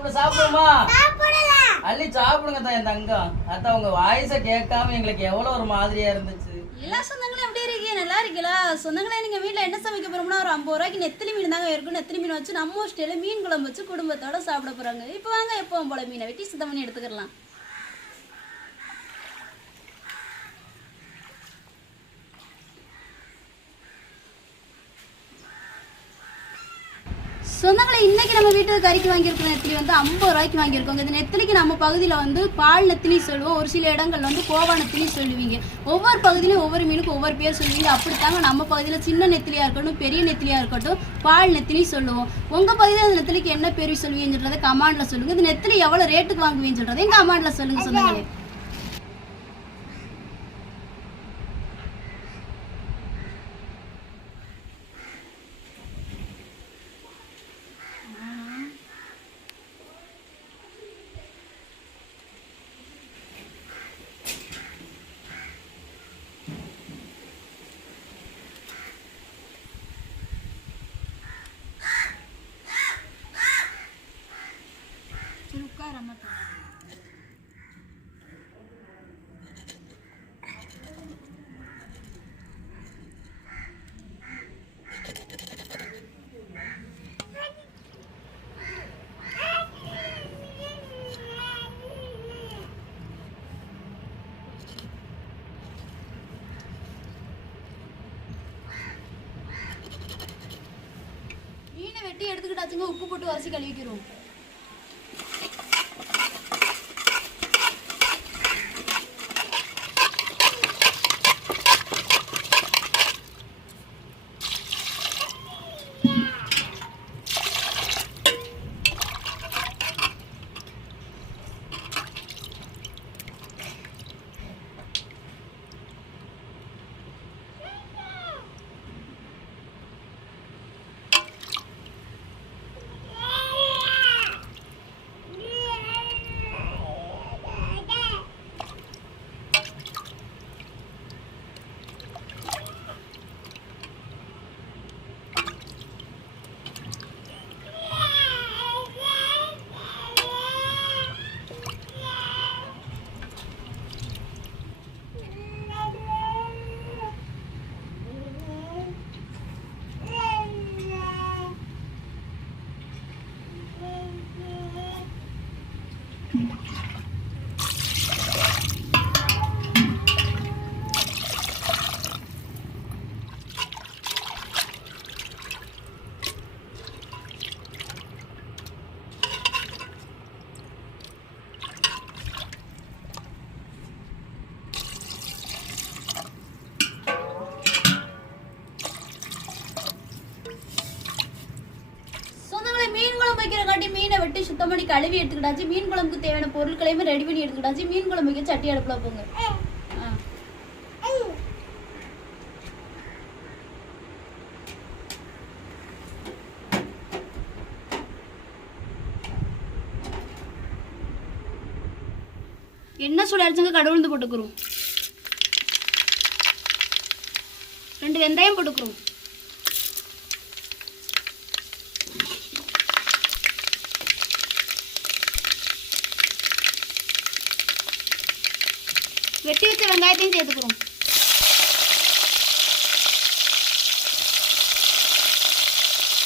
இப்ப சாப்பிடுமா? அள்ளி சாப்பிடுங்க தான் என் தங்கம். அதான் உங்க வாய்ஸ கேட்காம எங்களுக்கு எவ்வளவு ஒரு மாதிரியா இருந்துச்சு. எல்லா சொந்தங்களும் எப்படி இருக்கீங்க? நல்லா இருக்கீங்களா? சொந்தங்களே நீங்க வீட்ல என்ன சமைக்க போறோம்னா ஒரு ஐம்பது ரூபாய்க்கு நெத்திலி மீன் தாங்க இருக்கும். நெத்திலி மீன் வச்சு நம்ம ஸ்டைல மீன் குழம்பு வச்சு குடும்பத்தோட சாப்பிட போறாங்க. இப்போ வாங்க எப்பவும் போல மீனை வெட்டி சுத்தம் பண்ணி எடுத்துக்கலாம் சொந்தங்களை இன்னைக்கு நம்ம வீட்டுக்கு கறிக்கு வாங்கியிருக்கிற நெத்திலி வந்து ஐம்பது ரூபாய்க்கு வாங்கியிருக்கோங்க. இந்த நெத்திலிக்கு நம்ம பகுதியில் வந்து பால் நெத்திலி சொல்லுவோம். ஒரு சில இடங்கள்ல வந்து கோவா நெத்திலி சொல்லுவீங்க. ஒவ்வொரு பகுதியிலும் ஒவ்வொரு மீனுக்கு ஒவ்வொரு பேர் சொல்லுவீங்க. அப்படித்தாங்க நம்ம பகுதியில் சின்ன நெத்திலியாக இருக்கட்டும் பெரிய நெத்திலியாக இருக்கட்டும் பால் நெத்திலி சொல்லுவோம். உங்கள் பகுதியில் அந்த நெத்திலிக்கு என்ன பேர் சொல்லுவீங்கன்றதை கமாண்டில் சொல்லுங்கள் இந்த நெத்திலி எவ்வளோ ரேட்டுக்கு வாங்குவீங்கன்றதையும் கமாண்டில் சொல்லுங்கள் சொன்னாங்களே மீனை எடுத்துக்கிட்டாச்சுங்க உப்பு போட்டு வரிசை கழுவிக்கிறோம் சொந்தங்களை மீன் குழம்பு வைக்கிற காட்டி மீனை வெட்டி சுத்தம் பண்ணி கழுவி எடுத்துக்கிட்டாச்சு மீன் குழம்புக்கு தேவையான பொருட்களையுமே ரெடி பண்ணி எடுத்துக்கிட்டாச்சு மீன் குழம்பு வைக்க சட்டி அடுப்பில் போங்க. ஆ. எண்ணெய் சூடு அடிச்சுங்க கடவுளுந்து போட்டுக்கிறோம். ரெண்டு வெந்தயம் போட்டுக்கிறோம். வெட்டி வச்ச வெங்காயத்தையும் சேர்த்துக்கிறோம்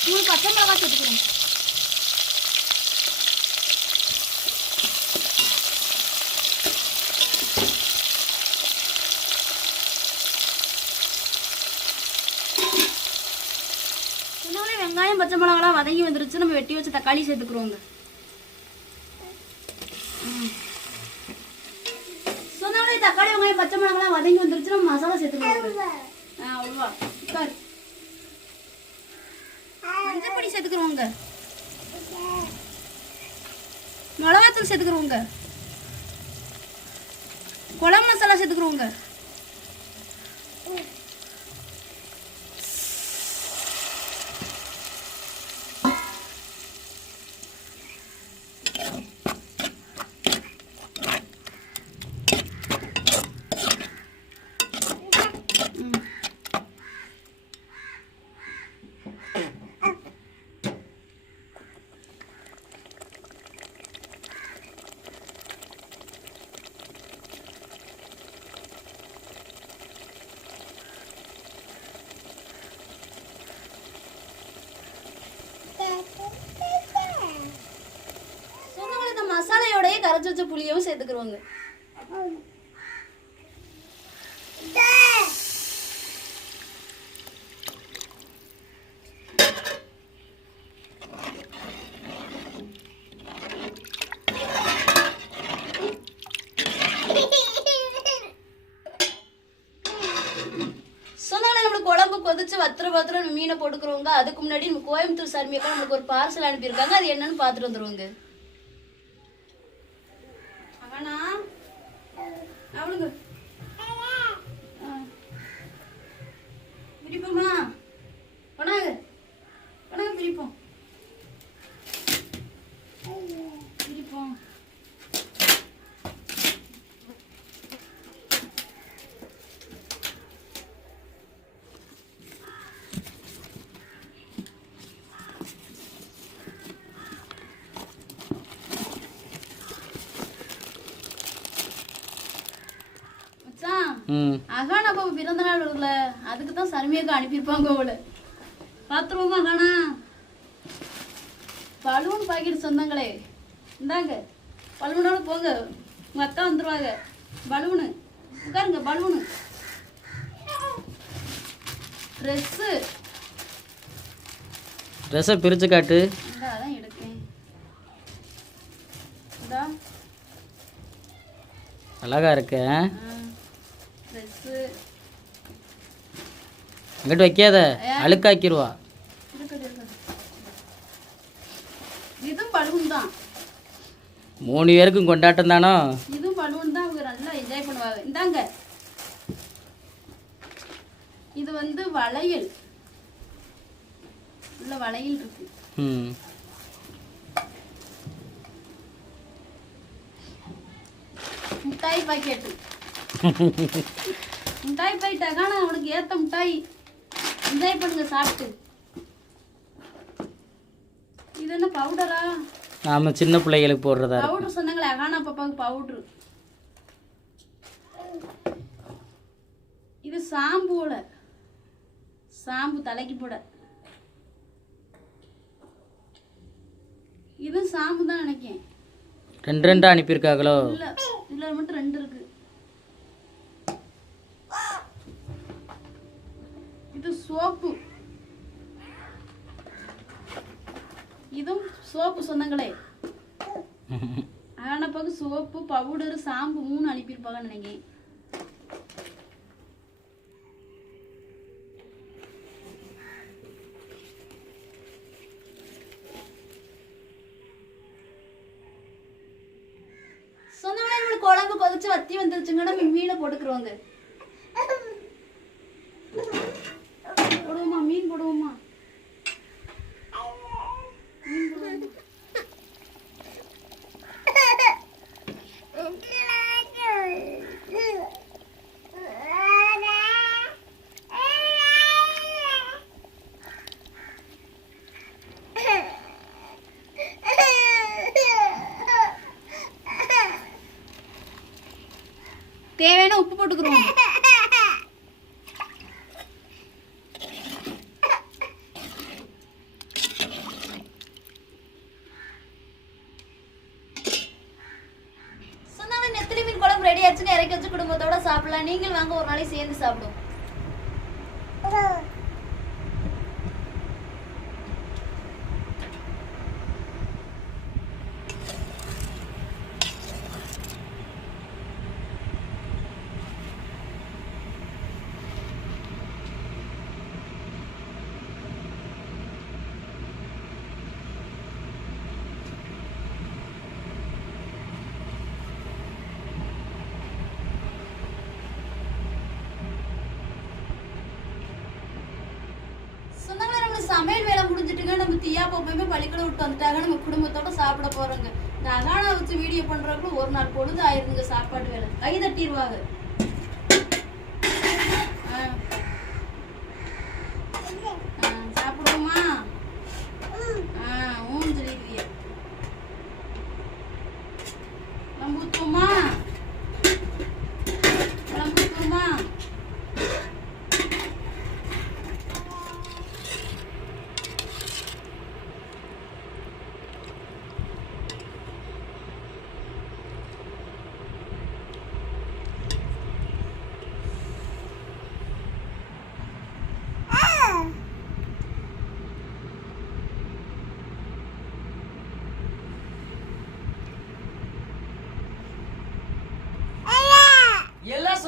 மூணு பச்சை மிளகாய் சேர்த்துக்கிறோம் வெங்காயம் பச்சை மிளகாலாம் வதங்கி வந்துருச்சு. நம்ம வெட்டி வச்ச தக்காளி சேர்த்துக்கிறோங்க சொன்னாலே தக்காளி வெங்காயம் பச்சை நம்ம மசாலா சேர்த்துக்கிறோங்க ஆ அவ்வளோவா உட்கார். மஞ்சள் பொடி சேர்த்துக்கிறோங்க. மிளகாத்தூள் சேர்த்துக்கிறோங்க. குழம்பு மசாலா சேர்த்துக்கிறோங்க. கரைச்சி வச்ச புளியவும் சேர்த்துக்கிறோங்க குழம்பு கொதிச்சு வத்திர பத்திரம் மீனை போட்டுக்கிறவங்க அதுக்கு முன்னாடி நம்ம கோயம்புத்தூர் சர்மியக்கா நம்மளுக்கு ஒரு பார்சல் அனுப்பியிருக்காங்க. அது என்னன்னு பார்த்துட்டு வந்துருவோங்க. அகானா பாபு பிறந்த நாள் இருக்குல்ல அதுக்கு தான் சர்மியாக்கு அனுப்பியிருப்பாங்க போல. பார்த்துருவோமா அகானா பலூன் பாக்கெட் சொந்தங்களே. இந்தாங்க பலூனோட போங்க. உங்க அக்கா வந்துருவாங்க. பலூனு உட்காருங்க பலூனு ட்ரெஸ்ஸு ட்ரெஸ்ஸை பிரித்து காட்டு. அதான் எடுக்கேன் அழகா இருக்க. ட்ரெஸ்ஸு அங்கிட்டு வைக்காத. அழுக்காக்கிடுவா இருக்கட்டும் இதுவும் பலூன் தான். மூணு பேருக்கும் கொண்டாட்டம் தானோ? இதுவும் பலூன் தான். அவங்க நல்லா என்ஜாய் பண்ணுவாங்க. இந்தாங்க. இது வந்து வளையல். உள்ள வளையல் இருக்கு. ம். மிட்டாய் பாக்கெட்டு. மிட்டாய் பாக்கெட் அகானா அவனுக்கு ஏத்த மிட்டாய். என்ஜாய் பண்ணுங்க சாப்பிட்டு. இது என்ன பவுடரா ஆமாம் சின்ன பிள்ளைகளுக்கு போடுறதா பவுடர் சொன்னாங்களே அகானா பாப்பாவுக்கு பவுடர் இது சாம்புல சாம்பு தலைக்கு போட. இது சாம்பு தான் நினைக்கேன். ரெண்டு ரெண்டா அனுப்பியிருக்காங்களோ? இல்ல இதுல மட்டும் ரெண்டு இருக்கு. இது சோப்பு. இதுவும் சோப்பு சொந்தங்களே. ஆனப்பாக்கு சோப்பு பவுடர் சாம்பு மூணு அனுப்பியிருப்பாங்கன்னு நினைக்கிறேன். சொந்தங்களே நம்மளுக்கு குழம்பு கொதிச்சு வத்தி வந்துருச்சுங்கன்னா மீனை போட்டுக்கிறோங்க போடுவோமா மீன் போடுவோமா மீன் போடுவோமா? தேவையான உப்பு போட்டுக்கிறோம் சொன்னாலும் நெத்திலி மீன் குழம்பு ரெடி ஆச்சுன்னு இறக்கி வச்சு குடும்பத்தோட சாப்பிடலாம். நீங்கள் வாங்க ஒரு நாளைக்கு சேர்ந்து சாப்பிடுவோம் சொந்தங்களே நம்மளுக்கு சமையல் வேலை முடிஞ்சிட்டுங்க நம்ம தீயா போப்பையுமே பள்ளிக்கூடம் விட்டு வந்துட்டாங்க நம்ம குடும்பத்தோட சாப்பிட போறோங்க. இந்த வச்சு வீடியோ பண்றவங்களும் ஒரு நாள் பொழுது ஆயிருதுங்க சாப்பாடு வேலை. கை தட்டிடுவாங்க ஆ. ஆ, சாப்பிடுவோமா ஆ ஊன்னு சொல்லிடுவிய குழம்பு ஊற்றுவோமா குழம்பு ஊற்றுவோமா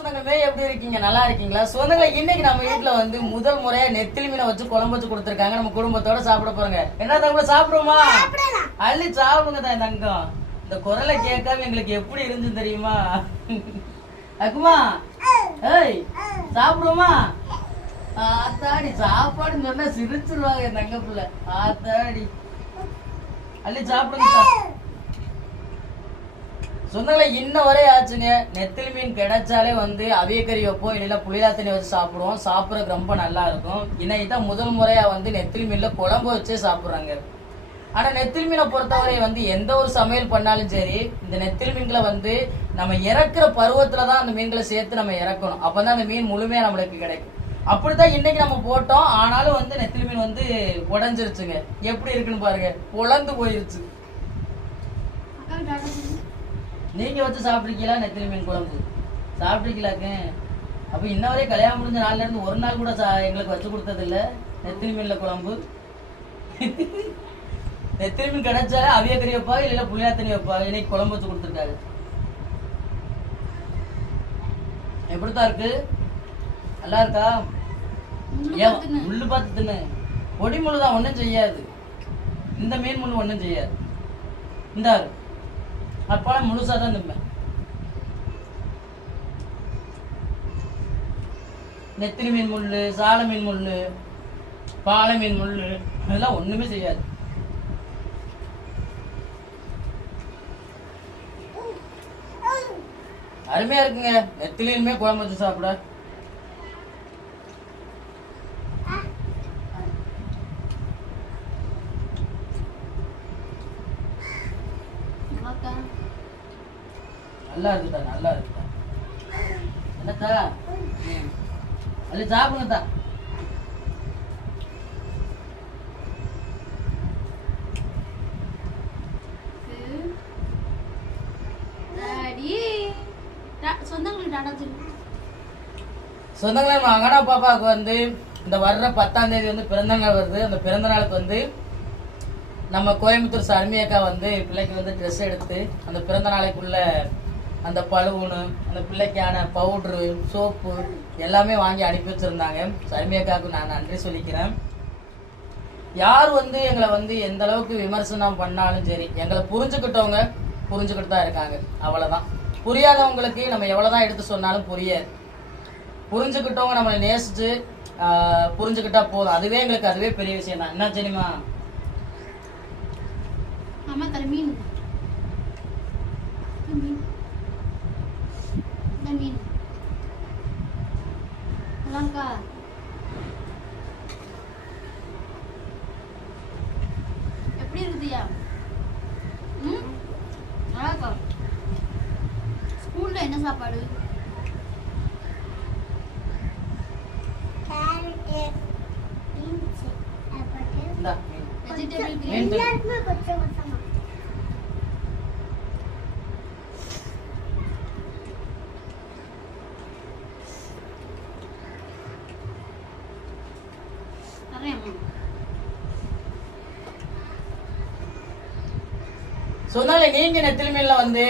சொந்தங்களே எப்படி இருக்கீங்க? நல்லா இருக்கீங்களா? சொந்தங்களை இன்னைக்கு நம்ம வீட்ல வந்து முதல் முறையா நெத்திலி மீனை வச்சு குழம்பு வச்சு கொடுத்துருக்காங்க. நம்ம குடும்பத்தோட சாப்பிட போறோங்க. என்ன தங்க சாப்பிடுவோமா? அள்ளி சாப்பிடுங்க தான் தங்கம். இந்த குரலை கேட்காம எங்களுக்கு எப்படி இருந்துச்சு தெரியுமா? அக்குமா ஏய் சாப்பிடுவோமா? ஆத்தாடி சாப்பாடுன்னு சொன்னா சிரிச்சிருவாங்க என் தங்க பிள்ளை. ஆத்தாடி. அள்ளி சாப்பிடுங்க சொந்தங்களை இன்ன வரை ஆச்சுங்க. நெத்திலி மீன் கிடைச்சாலே வந்து அவியக்கறி வைப்போம் இல்லைன்னா புளியா தண்ணி வச்சு சாப்பிடுவோம். சாப்பிட்றதுக்கு ரொம்ப நல்லா இருக்கும். இன்னைக்கு தான் முதல் முறையாக வந்து நெத்திலி மீனில் குழம்பு வச்சே சாப்பிட்றாங்க. ஆனால் நெத்திலி மீனை பொறுத்தவரை வந்து எந்த ஒரு சமையல் பண்ணாலும் சரி இந்த நெத்திலி மீன்களை வந்து நம்ம இறக்குற பருவத்தில் தான் அந்த மீன்களை சேர்த்து நம்ம இறக்கணும். அப்போ தான் அந்த மீன் முழுமையாக நம்மளுக்கு கிடைக்கும். அப்படித்தான் இன்னைக்கு நம்ம போட்டோம். ஆனாலும் வந்து நெத்திலி மீன் வந்து உடஞ்சிருச்சுங்க. எப்படி இருக்குன்னு பாருங்க. உலர்ந்து போயிருச்சு. நீங்க வச்சு சாப்பிட்ருக்கீங்களா நெத்திலி மீன் குழம்பு சாப்பிட்ருக்கீங்களாக்க அப்ப இன்ன வரையும் கல்யாணம் முடிஞ்ச நாள்ல இருந்து ஒரு நாள் கூட சா- எங்களுக்கு வச்சு கொடுத்தது இல்ல நெத்திலி மீன்ல குழம்பு. நெத்திலி மீன் கிடைச்சாலே அவிய கறி வைப்பா இல்ல புளியா தண்ணி வைப்பா. இன்னைக்கு குழம்பு வச்சு கொடுத்துருக்காங்க எப்படித்தான் இருக்கு? நல்லா இருக்கா? ஏன். முள்ளு பார்த்து தின்னு. பொடி முள்ளு தான் ஒன்றும் செய்யாது. இந்த மீன் முள்ளு ஒன்றும் செய்யாது. இந்தாரு. அப்பெல்லாம் முழுசா தான் திம்பேன் நெத்திலி மீன் முள்ளு சால மீன் முள் பாலை மீன் முள்ளு இதெல்லாம் ஒண்ணுமே செய்யாது. அருமையா இருக்குங்க. நெத்திலியுமே குழம்பு வச்சு சாப்பிட. அக்கா நல்லா இருக்குதா நல்லா இருக்குதா என்னத்தா ம். அது சாப்பிடுங்கத்தா சொந்தங்களே அங்கடா பாப்பாவுக்கு வந்து இந்த வர்ற பத்தாம் தேதி வந்து பிறந்த நாள் வருது. அந்த பிறந்த நாளுக்கு வந்து நம்ம கோயம்புத்தூர் சர்மி அக்கா வந்து பிள்ளைக்கு வந்து ட்ரெஸ் எடுத்து அந்த பிறந்த நாளைக்குள்ள அந்த பழுவுனு அந்த பிள்ளைக்கான பவுட்ரு சோப்பு எல்லாமே வாங்கி அனுப்பி வச்சுருந்தாங்க. சர்மி அக்காவுக்கு நான் நன்றி சொல்லிக்கிறேன். யார் வந்து எங்களை வந்து எந்த அளவுக்கு விமர்சனம் பண்ணாலும் சரி எங்களை புரிஞ்சுக்கிட்டவங்க புரிஞ்சுக்கிட்டு தான் இருக்காங்க. அவ்வளோதான் புரியாதவங்களுக்கு நம்ம எவ்வளவுதான் எடுத்து சொன்னாலும் புரியாது. புரிஞ்சுக்கிட்டவங்க நம்மளை நேசிச்சு புரிஞ்சுக்கிட்டா போதும். அதுவே எங்களுக்கு அதுவே பெரிய விஷயம் தான். என்ன தெரியுமா? மீன் மீன் இந்த மீன் நல்லா இருக்கா எப்படி இருக்குதுயா ம்? நல்லா இருக்கா ஸ்கூல்ல என்ன சாப்பாடு. வெஜிடபிள் மீன். பிரியாணி தூக்கு. தரேன் சொன்னாலே நீங்க நெத்திலி வந்து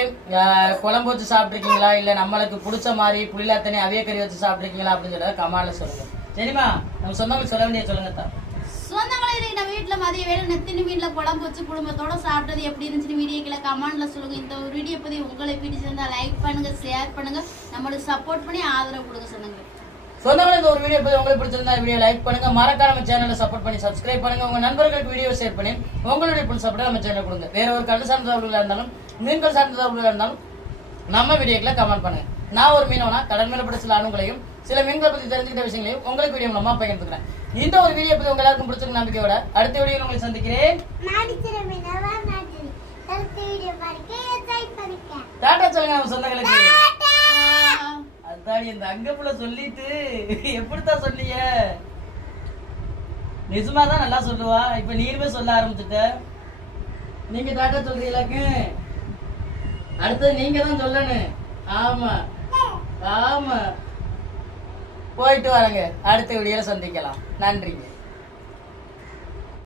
குழம்பு வச்சு சாப்பிட்ருக்கீங்களா இல்ல நம்மளுக்கு பிடிச்ச மாதிரி புளிலா தண்ணி அவிய கறி வச்சு சாப்பிட்ருக்கீங்களா அப்படின்னு சொல்லி கமால சொல்லுங்க. சரிமா நம்ம சொந்தங்களுக்கு சொல்ல வேண்டிய சொல்லுங்க தான் சொந்தங்களே இன்னைக்கு நான் வீட்டில் மதிய வேலை நெத்தினி மீனில் குழம்பு வச்சு குடும்பத்தோட சாப்பிட்டது எப்படி இருந்துச்சுன்னு வீடியோ கீழே கமெண்ட்ல சொல்லுங்க. இந்த ஒரு வீடியோ பற்றி உங்களுக்கு பிடிச்சிருந்தா லைக் பண்ணுங்க ஷேர் பண்ணுங்க. நம்மளுக்கு சப்போர்ட் பண்ணி ஆதரவு கொடுங்க சொந்தங்களே சொந்தங்களே இந்த ஒரு வீடியோ பத்தி உங்களுக்கு பிடிச்சிருந்தா வீடியோ லைக் பண்ணுங்க. மறக்காம நம்ம சேனலை சப்போர்ட் பண்ணி சப்ஸ்கிரைப் பண்ணுங்க. உங்க நண்பர்களுக்கு வீடியோ ஷேர் பண்ணி உங்களுடைய புல் சப்போர்ட் நம்ம சேனல் கொடுங்க. வேற ஒரு கடல் சார்ந்த தகவல்களா இருந்தாலும் மீன்கள் சார்ந்த தகவல்களா இருந்தாலும் நம்ம வீடியோக்களை கமெண்ட் பண்ணுங்க. நான் ஒரு மீனவனா கடல் மீன பிடிச்ச ஆளுங்களையும் சில மீன்களை பத்தி தெரிஞ்சுக்கிட்ட விஷயங்களையும் உங்களுக்கு வீடியோ மூலமா பகிர்ந்துக்கிறேன். இந்த ஒரு வீடியோ பத்தி உங்க எல்லாருக்கும் பிடிச்சிருக்க நம்பிக்கையோட அடுத்த வீடியோ உங்களை சந்திக்கிறேன். டாடா சொல்லுங்க சொந்தங்களுக்கு. அத்தாடி இந்த அங்கப்புல சொல்லிட்டு எப்படித்தான் சொல்லிய? நிஜமா தான் நல்லா சொல்லுவா. இப்ப நீருமே சொல்ல ஆரம்பிச்சுட்ட. நீங்க டாட்டா சொல்றீங்களாக்கு அடுத்தது நீங்க தான் சொல்லணும். ஆமா. ஆமா. போயிட்டு வரேங்க. அடுத்த வீடியோல சந்திக்கலாம். நன்றிங்க.